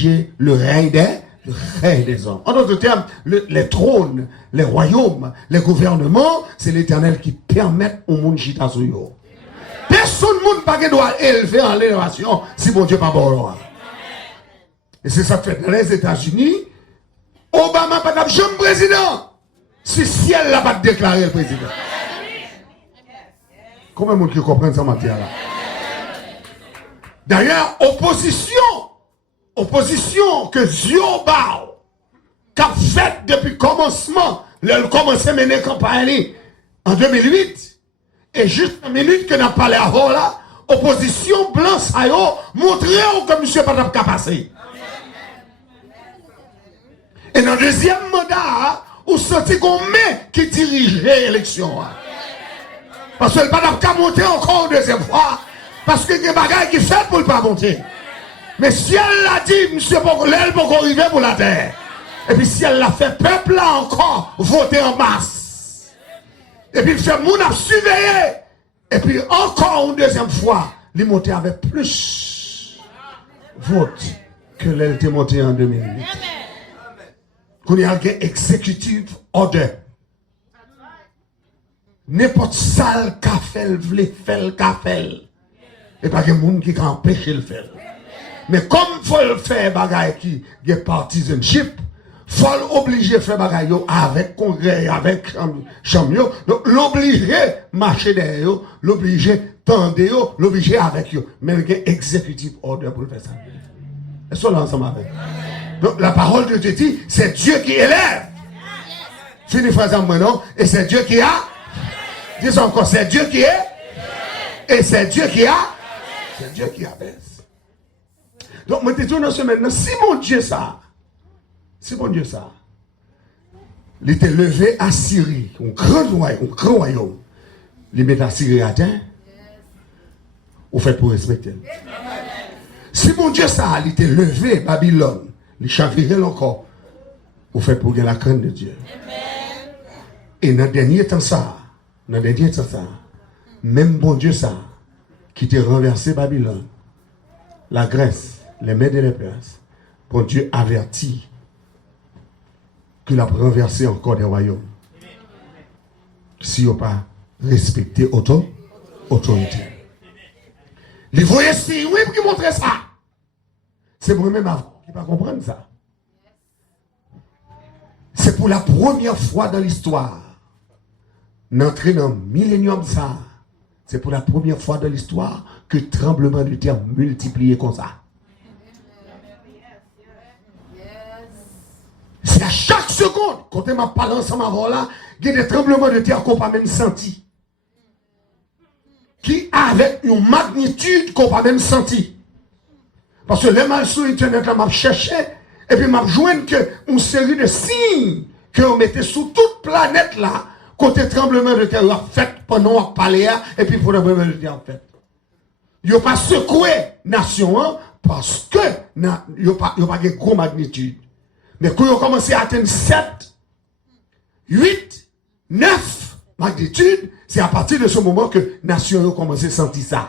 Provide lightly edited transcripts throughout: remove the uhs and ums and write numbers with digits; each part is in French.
diriger le règne des hommes. En d'autres termes, les trônes, les royaumes, les gouvernements, c'est l'Éternel qui permet au monde chita sur yo. Personne ne peut doit élever en l'élévation si mon Dieu pas bon. Et c'est ça que fait dans les États-Unis. Obama n'a pas jamais président. Si ciel n'a pas déclaré le président. Combien de monde qui comprend ça matière là? D'ailleurs, opposition que Zioba qu'a fait depuis le commencement, le commencé à mener campagne en 2008. Et juste une minute que n'a parlé avant là, opposition blanc ça yo montrer que monsieur pas capacité. Et dans le deuxième mandat, vous sentez qu'on met qui dirige l'élection. Parce que le pas qu'à monter encore une deuxième fois. Parce que il y a des bagages qui fait pour ne pas monter. Mais si elle l'a dit, monsieur, elle peut arriver pour la terre. Et puis si elle l'a fait, peuple là encore voter en masse. Et puis, il fait moun a surveillé. Et puis, encore une deuxième fois, il est monté avec plus vote que l'elle était montée en 2008. Qu'on y a un exécutif order. N'importe salle qu'a fait, vle fait le qu'a fait. Et pas que moun qui empêche le faire. Mais comme il faut le faire, bagay qui est partisanship, faut l'obliger à faire bagay avec congrès, avec chambre, donc l'obliger marcher derrière, l'obliger tendre, l'obliger avec eux. Mais il y a un exécutif order pour le faire ça. Est-ce qu'on est ensemble avec? Donc la parole de Dieu dit, c'est Dieu qui élève. Fini phrase en non? Et c'est Dieu qui a. Dis encore, c'est Dieu qui est. Et c'est Dieu qui a. C'est Dieu qui abaisse. Donc, moi, je te dis dans ce maintenant, si mon Dieu ça, il était levé à Syrie, un grand royaume, il met à Syrie à terre, ou fait pour respecter. Si mon Dieu ça, il était levé Babylone, il chavirait encore, ou fait pour gagner la crainte de Dieu. Et dans le dernier temps ça, même bon Dieu ça, qui t'a renversé Babylone, la Grèce, les Mèdes et les Perses, bon Dieu avertit qu'il a renversé encore des royaumes. Si on n'a pas respecté autorité. Les voyez si, oui, pour qui montrer ça. C'est moi-même qui ne pas comprendre ça. C'est pour la première fois dans l'histoire, d'entrer dans le millénium ça, c'est pour la première fois dans l'histoire que le tremblement de terre multiplié comme ça. C'est à chaque seconde, quand on m'a parlé ensemble avant là, il y a des tremblements de terre qu'on n'a pas même senti. Qui avec une magnitude qu'on n'a pas même senti. Parce que les mal sur Internet, là, m'a cherché, et puis m'a joint une série de signes qu'on mettait sur toute planète là, côté tremblement de terre, a fait pendant qu'on parlait, et puis pour le tremblement de terre, en fait. Il n'y a pas secoué nation, hein, parce que il n'y a pas de gros magnitude. Mais quand ils ont commencé à atteindre 7, 8, 9 magnitudes, c'est à partir de ce moment que les nations ont commencé à sentir ça.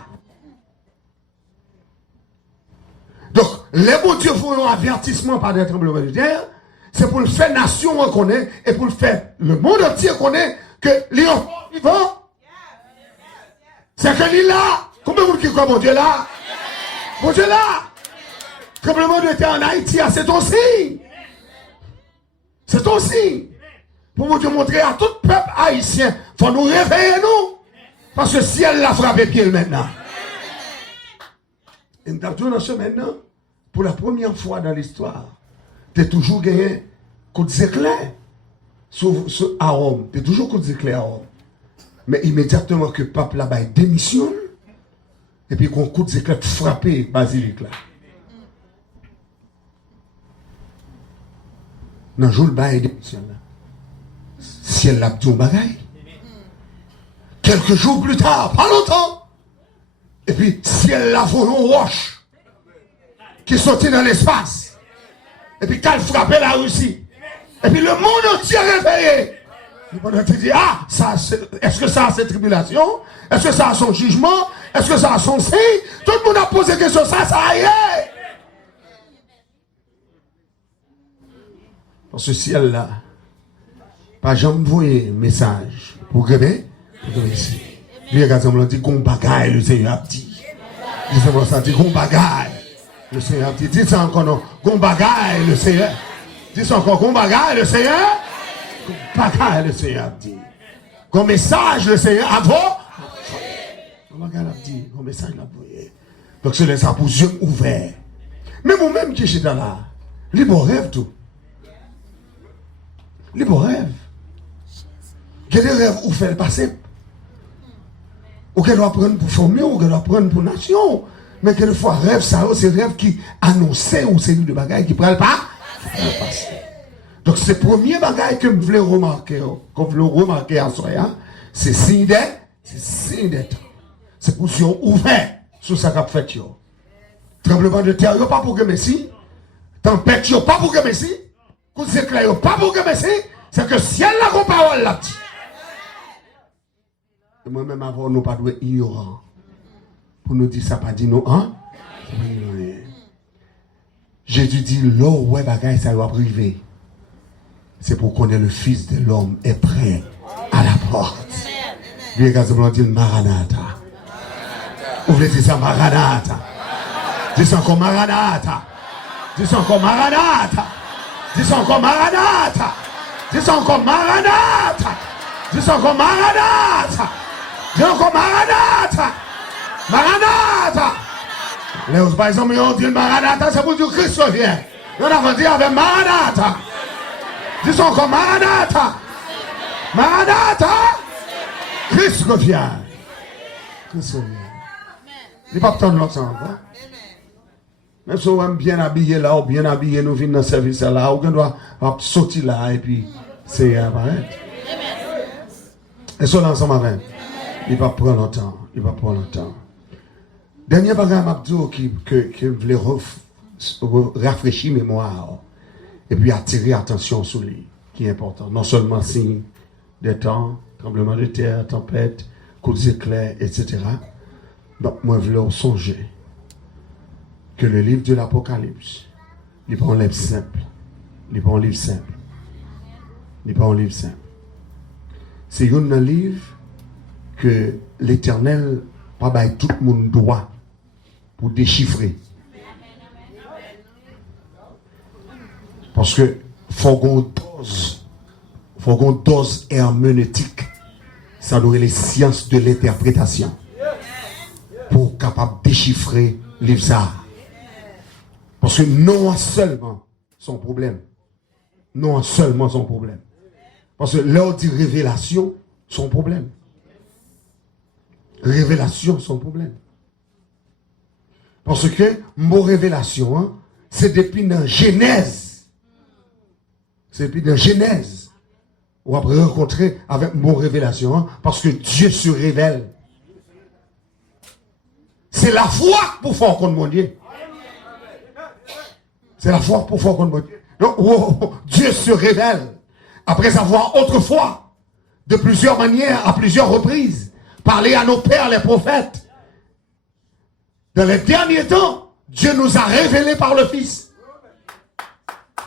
Donc, les bons dieux font un avertissement par des tremblements de terre, c'est pour le faire nation reconnaître et pour le faire le monde entier reconnaître que Léon vivant, c'est que l'île là, combien de monde qui croit mon Dieu là? Mon Dieu là! Tremblement de terre en Haïti, c'est ton signe. C'est ton signe. Pour vous montrer à tout peuple haïtien, il faut nous réveiller nous. Parce que si elle l'a frappé pied maintenant. Et nous avons dans ce maintenant, pour la première fois dans l'histoire, tu as toujours gagné coup d'éclair sur Rome. Tu as toujours coup d'éclair à Rome. Mais immédiatement que le peuple là-bas démissionne, et puis qu'on coup d'éclair frappé basilique là. Dans le jour le bail démissionne là. Si elle l'a dit au bagaille, quelques jours plus tard, pas longtemps, et puis si elle l'a volé une roche qui sortit dans l'espace, et puis qu'elle frappait la Russie, et puis le monde entier réveillé. Le monde entier dit, ah, est-ce que ça a ses tribulations? Est-ce que ça a son jugement? Est-ce que ça a son signe? Tout le monde a posé question, ça y est. Dans ce ciel-là, pas jamais envoyer message pour que ici. Lui, regarde, dit qu'on bagaille, le Seigneur a dit. Dis-moi ça, dit qu'on bagaille, le Seigneur a dit. Dis ça encore, non, qu'on bagaille, le Seigneur. Dis ça encore, qu'on bagaille, le Seigneur. Qu'on bagaille, le Seigneur a dit. Qu'on message, le Seigneur a dit. Qu'on bagaille, a dit, qu'on message, l'a envoyé. Donc, c'est les appositions ouverts. Mais moi-même qui suis là, libre rêve tout. Libre rêve. Il y a des rêves où faire le passé. Ou qu'elle doit prendre pour former, ou qu'elle doit prendre pour nation. Mais quelquefois, rêve, ça, c'est rêve qui annonçait ou c'est de bagaille qui ne prend pas le passé. Donc, c'est le premier bagaille que je voulais remarquer, qu'on voulait remarquer à soi, c'est signe des temps. C'est position ouverte sur ce qu'a fait. Tremblement de terre, pas pour que Messi. Tempête, pas pour que Messi. Coup d'éclair, pas pour que Messi. C'est que ciel la qu'on parole là. Et moi-même avant, nous pas doué ignorant. Pour nous dire ça, pas dit nous, hein? Oui. Jésus dit, l'eau, ouais, bagaille, ça doit priver. C'est pour qu'on ait le Fils de l'homme est prêt à la porte. Lui, également, dit Maranatha. Ouvrez ça, Maranatha. Dis encore Maranatha. Dis encore Maranatha. Dis encore Maranatha. Dis encore Maranatha. Dis encore Maranatha. Dis encore Maranatha. Maranatha. Les par exemple, on dit Maranatha, c'est pour dire Christ vient. On a dit avec Maranatha. Dis encore Maranatha. Maranatha. Christ revient. Christ revient. Il n'y a pas de temps de l'autre encore. Même si on est bien habillé là, ou bien habillé, nous venons dans le service là, ou on doit sortir là, et puis c'est apparaître. Et ça, ensemble avec. Il va prendre longtemps. Il va prendre longtemps. Dernier bagage Mabdou qui voulait rafraîchir mémoire et puis attirer attention sur lui, qui est important. Non seulement signe des temps, tremblement de terre, tempête, coups d'éclairs, etc. Donc, moi, je voulais songer que le livre de l'Apocalypse n'est pas un livre simple. Il n'est pas un livre simple. Il n'est pas un livre simple. C'est un livre que l'Éternel, pas bail tout le monde doit pour déchiffrer. Parce que faut qu'on dose herméneutique. Ça doit être les sciences de l'interprétation pour capable déchiffrer le livre ça. Parce que non seulement son problème. Non seulement son problème. Parce que l'heure dit révélation, son problème. Révélation, son problème. Parce que mon révélation, hein, c'est depuis dans Genèse. C'est depuis dans Genèse. On va rencontrer avec mon révélation, hein, parce que Dieu se révèle. C'est la foi pour faire contre mon Dieu. C'est la foi pour faire contre mon Dieu. Donc, Dieu se révèle. Après avoir autrefois, de plusieurs manières, à plusieurs reprises, parlé à nos pères, les prophètes. Dans les derniers temps, Dieu nous a révélé par le Fils.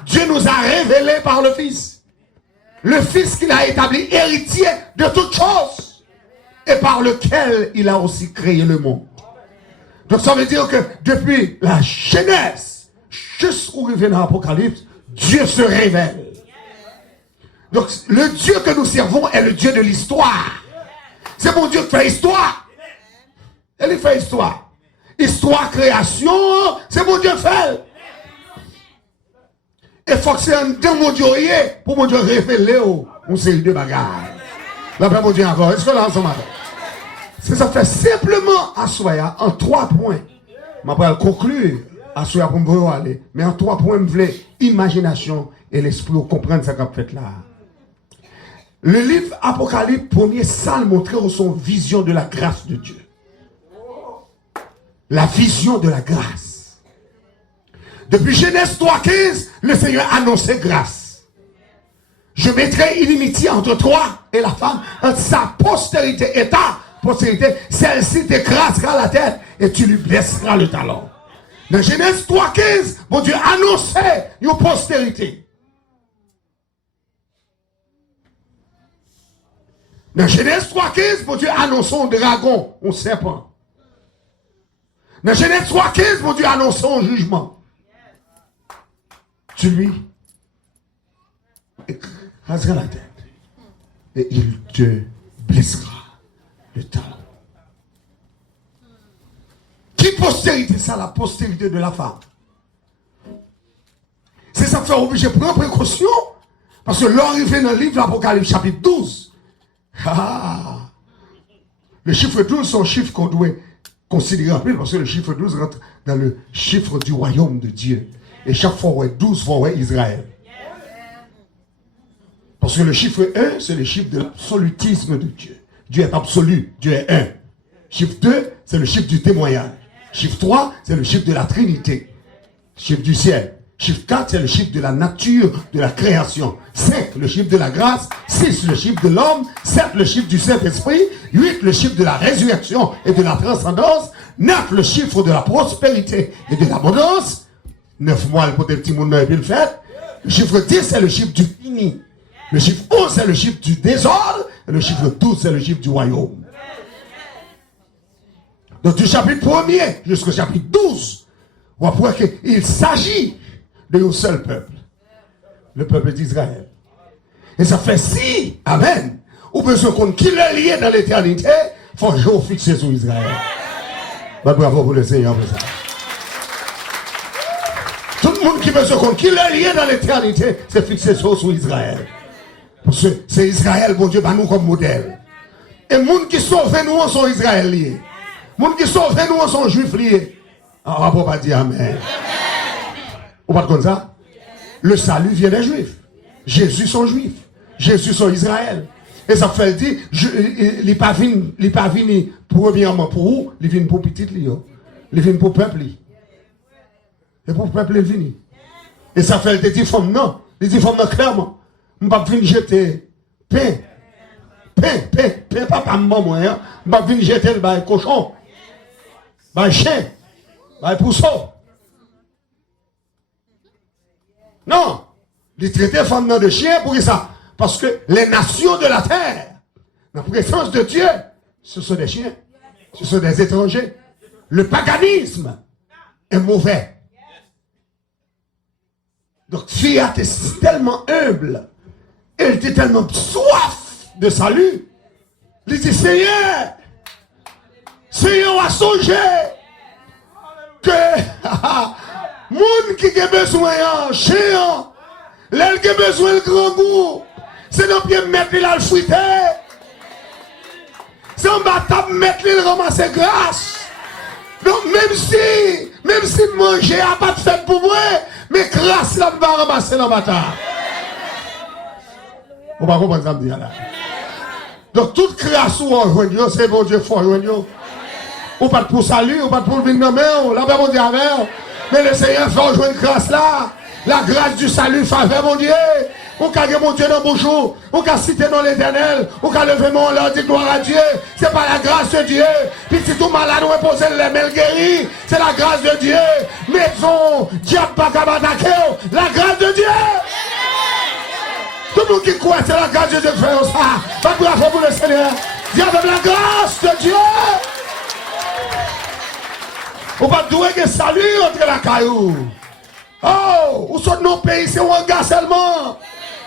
Dieu nous a révélé par le Fils. Le Fils qu'il a établi héritier de toutes choses et par lequel il a aussi créé le monde. Donc ça veut dire que depuis la Genèse, jusqu'au revient dans l'Apocalypse, Dieu se révèle. Donc le Dieu que nous servons est le Dieu de l'histoire. C'est mon Dieu qui fait histoire. Il fait histoire. Histoire, création, c'est mon Dieu qui fait. Et faut que c'est un temps mon Dieu pour mon Dieu révéler une série de bagages. La paix mon Dieu encore. Est-ce que là ensemble? C'est ça fait simplement à soi en 3 points. Je vais conclure à soi pour me aller. Mais en 3 points, je voulais imagination et l'esprit pour comprendre ce qu'on a fait là. Le livre Apocalypse, premier salle montrait son vision de la grâce de Dieu. La vision de la grâce. Depuis Genèse 3,15, le Seigneur annonçait grâce. Je mettrai inimitié entre toi et la femme, entre sa postérité et ta postérité. Celle-ci t'écrasera la tête et tu lui blesseras le talon. Dans Genèse 3,15, mon Dieu annonçait une postérité. Dans Genèse 3,15, mon Dieu annonce un dragon, un serpent. Dans Genèse 3,15, mon Dieu annonce un jugement. Tu lui écraseras la tête et il te blessera le talon. Qui postérité ça? La postérité de la femme. C'est ça qui fait obligé de prendre précaution. Parce que l'arrivée dans le livre d'Apocalypse chapitre 12. Le chiffre 12, c'est un chiffre qu'on doit considérer en plus, parce que le chiffre 12 rentre dans le chiffre du royaume de Dieu. Et chaque fois, ouais, 12 fois, ouais, Israël. Parce que le chiffre 1, c'est le chiffre de l'absolutisme de Dieu. Dieu est absolu, Dieu est un. Chiffre 2, c'est le chiffre du témoignage. Chiffre 3, c'est le chiffre de la Trinité. Chiffre du ciel. Chiffre 4, c'est le chiffre de la nature, de la création. 5, le chiffre de la grâce. 6, le chiffre de l'homme. 7, le chiffre du Saint-Esprit. 8, le chiffre de la résurrection et de la transcendance. 9, le chiffre de la prospérité et de l'abondance. 9 mois, le petit monde et puis le fait. Le chiffre 10, c'est le chiffre du fini. Le chiffre 11, c'est le chiffre du désordre. Et le chiffre 12, c'est le chiffre du royaume. Donc du chapitre 1er jusqu'au chapitre 12, on va voir qu'il s'agit d'un seul peuple. Le peuple d'Israël. Et ça fait si, amen, ou besoin qu'on qu'il est lié dans l'éternité, il faut jour fixer sur Israël. Ben, bravo pour le Seigneur pour ça. Tout le monde qui veut se compte qu'il est lié dans l'éternité, c'est fixé sur Israël. Parce que c'est Israël, bon Dieu, bah nous comme modèle. Et les gens qui sauvent nous sont Israël liés. Les gens qui sauvent nous sont juifs liés. Ah, on ne peut pas dire amen. Vous pas comme ça? Le salut vient des juifs. Jésus sont juifs. Jésus sont Israël. Et ça fait dire, il n'est pas venu premièrement pour vous, il vient pour petit Lio. Il vient pour peuple. Et pour peuple, il vient. Et ça fait dire, femme non. Il dit, femme non, clairement. Je ne vais pas venir jeter pain, papa, maman, hein. Je ne vais pas venir jeter le cochon, le chien, le pousseau. Non, il traitait femme de chien pour ça. Parce que les nations de la terre, la présence de Dieu, ce sont des chiens, ce sont des étrangers. Le paganisme est mauvais. Donc, Fiat est tellement humble. Elle était tellement soif de salut. Il dit, Seigneur a songé que moun qui a besoin de chien, l'elle qui a besoin de grand goût, c'est dans pied mettre le fruité. C'est en bas mettre le ramasser grâce. Donc même si manger n'a pas de fait pour moi, mais grâce là va ramasser dans bataille. On va comprendre ça me dire là. Donc toute grâce ou on joue, c'est bon Dieu faut joindre. Ou pas pour salut, ou pas pour venir dans main, là bon Dieu avec. Mais le Seigneur fait joindre grâce là. La grâce du salut faveur mon Dieu. Ou qu'a mon Dieu dans mon jour, ou qu'a cité dans l'éternel, ou qu'a levé mon nom, dit gloire à Dieu. C'est pas la grâce de Dieu. Puis si tout malade ou reposer les mêmes guéris, c'est la grâce de Dieu. Maison, diable pas qu'à m'attaquer, la grâce de Dieu. Tout le monde qui croit, c'est la grâce de Dieu qui fait ça. Pas bravo pour le Seigneur. Dieu avec la grâce de Dieu. On va douer que salut entre la caillou. Oh, où sont nos pays, c'est un gars seulement.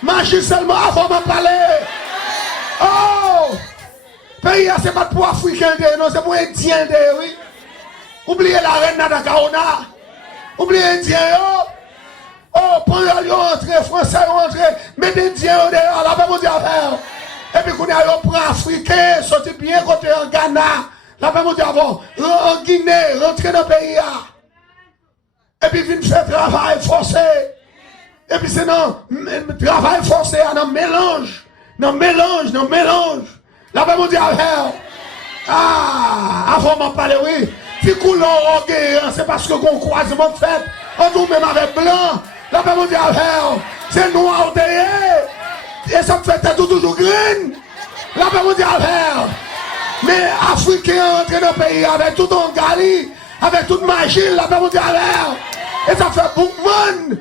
Marcher seulement avant de parler. Oh, pays, c'est pas pour Africain, non, c'est pour Indien, oui. Oubliez la reine Nadakaona. Oubliez Indien, oh, pour y entrer, Français entrer, mettez Indien dehors, là, pas mon Dieu faire. Et puis, qu'on a pris Africain, sorti bien côté en Ghana, là, pas mon Dieu avant, en Guinée, rentrer dans le pays. Et puis, vient faire travail forcé. Et puis, c'est non, travail forcé, non mélange. Non mélange. Là, ben, mon Dieu, avant de m'en parler, oui. Si couleur c'est parce que qu'on croisement fait. On nous même avec blanc. Là, ben, mon Dieu, c'est noir derrière. Et ça me fait toujours green. Là, ben, mon Dieu, mais Africains entrent dans le pays avec tout en Gali. Avec toute machine, là, ben, mon Dieu, et ça fait beaucoup de monde.